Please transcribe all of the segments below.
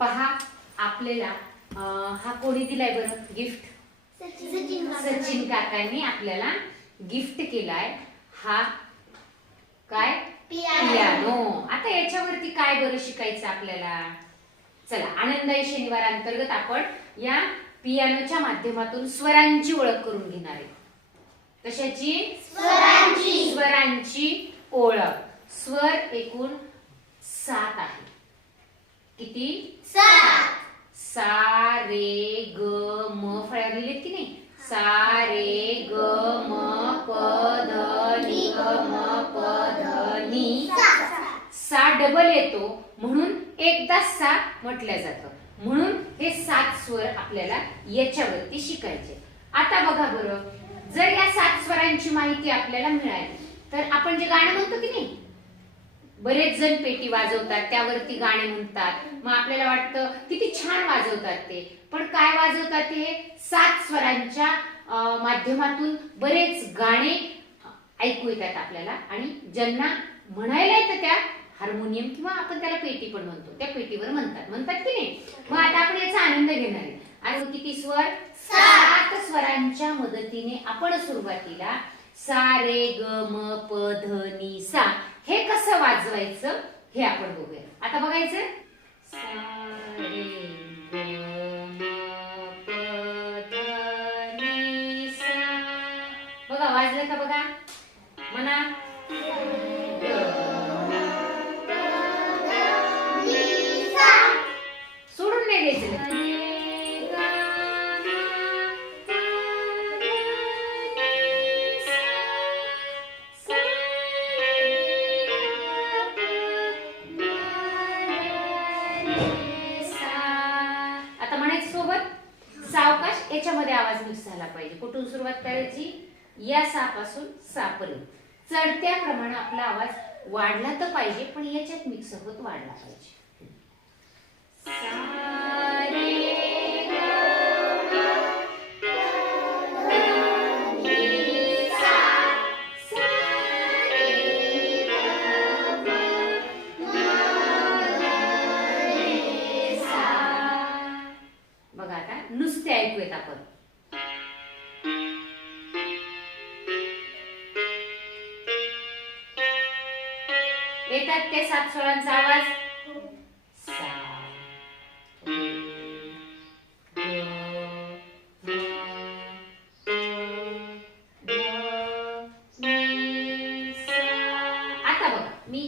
पहा आपल्याला हा कोणी दिलाय बरं गिफ्ट? सचिन काकांनी आपल्याला गिफ्ट केलाय हा काय पियानो। आता याच्यावरती काय बरं शिकायचं आपल्याला? चला आनंदाई शनिवार अंतर्गत आपण या पियानोच्या माध्यमातून स्वरांची ओळख करून घेणार आहे। कशाची? स्वरांची। स्वरांची ओळख। स्वर एकूण 7 आहे। किती? 7। सा रे ग म फळ्यावर लिहिलेत की नाही? सा रे ग म प ध नि ग म प ध नि सा डबल येतो म्हणून एकदा सा म्हटलं जातं, म्हणून हे 7 स्वर आपल्याला याच्यावरती शिकायचे। आता बघा बरं, जर या 7 स्वरांची माहिती आपल्याला मिळाली तर आपण जे गाणं म्हणतो की नाही, बरेच जण पेटी वाजवतात त्यावरती गाणे म्हणतात, मग आपल्याला वाटतं किती छान वाजवतात ते, पण काय वाजवतात हे 7 स्वरांच्या माध्यमातून बरेच गाणे ऐकू येतात आपल्याला, आणि ज्यांना म्हणायला येतं त्या हार्मोनियम किंवा आपण त्याला पेटी पण म्हणतो, त्या पेटीवर म्हणतात की नाही। मग आता आपण याचा आनंद घेणार आहे। आणि किती स्वर? 7 स्वरांच्या मदतीने आपण सुरुवातीला सा रे ग म प ध नि सा हे कसं वाजवायचं हे आपण बघूया। आता बघायचं, सा रे ग म प ध नि सा, बघा वाजलं का? बघा म्हणा, सोडून नाही द्यायचं। आता म्हणायचं सोबत सावकाश, याच्यामध्ये आवाज मिक्स झाला पाहिजे। कुठून सुरुवात करायची? या सा पासून सा पर्यंत चढत्या प्रमाणे आपला आवाज वाढला तर पाहिजे, पण याच्यात मिक्स होत वाढला पाहिजे। बघा आता नुसते ऐकूयात आपण, येतात ते 7 स्वरांचा आवाज, सा रे ग म प ध नि सा। आता बघा मी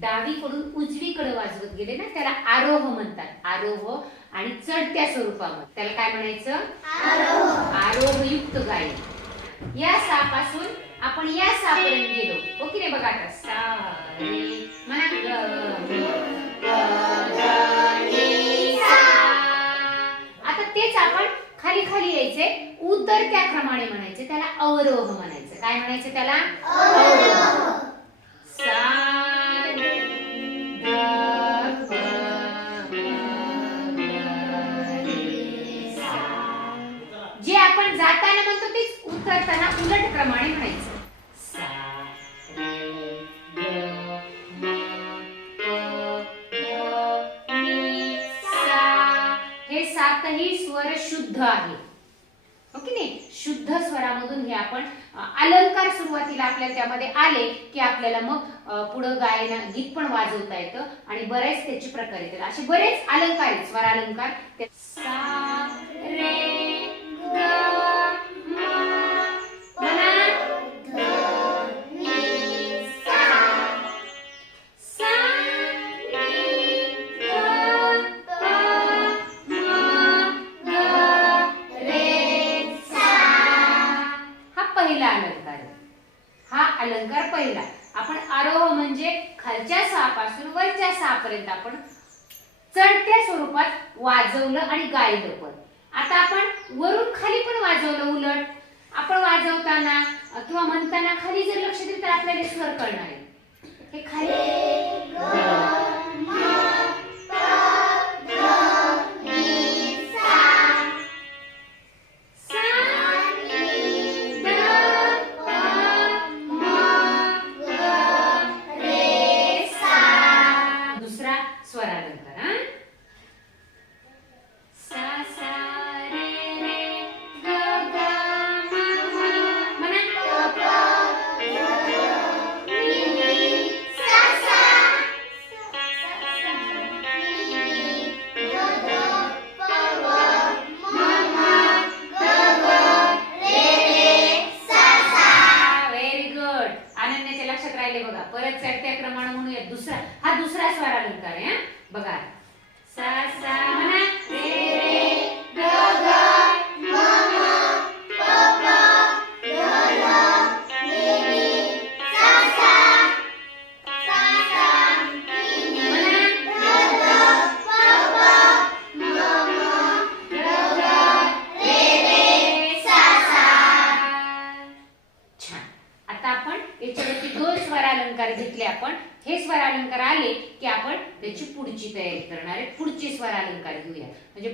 डावीकडून उजवीकडे वाजवत गेले ना, त्याला आरोह म्हणतात। आरोह आणि चढत्या स्वरूपामध्ये त्याला काय म्हणायचं? आरोह। आरोहयुक्त गायन। या सा पासून आपण या सा पर्यंत गेलो, हो की नाही? बघा आता सा रे म्हणा ग म प ध नि सा। आता तेच आपण खाली खाली यायचे, उतरत्या क्रमाने म्हणायचे, त्याला अवरोह म्हणायचं। काय म्हणायचं त्याला? अवरोह। सा जे आपण जाताना म्हणतो तेच उतरताना उलट क्रमाने म्हणायचं। सा रे ग म प ध नि सा। हे 7ही स्वर शुद्ध आहे, हो की नाही? शुद्ध स्वरामधून हे आपण अलंकार सुरुवातीला आपल्याला त्यामध्ये आले की आपल्याला मग पुढे गायन गीत पण वाजवता येतं, आणि बरेच त्याचे प्रकार येतात। असे बरेच अलंकार आहेत, स्वरालंकार। सा रे अलंकार पहिला। आपण आरोह म्हणजे खालच्या सा पासून वरच्या सा पर्यंत आपण चढत्या स्वरूपात वाजवलं आणि गायलं पण। आता आपण वरून खाली पण वाजवलं उलट। आपण वाजवताना किंवा म्हणताना खाली जर लक्ष दिलं तर आपल्याला स्वर कळणार आहे। हे खाली बघा सा सा म्हणा रे रे ग ग म म प प ध ध नि नि सा सा सा सा नि नि म्हणा ध ध प प म म ग ग रे रे सा सा. छान. आता आपण याच्यावरती 2 स्वरालंकार घेतले. आपण हे स्वरालंकार आले की आपण त्याची पुढची तयारी करणार आहे. पुढचे स्वरालंकार घेऊया म्हणजे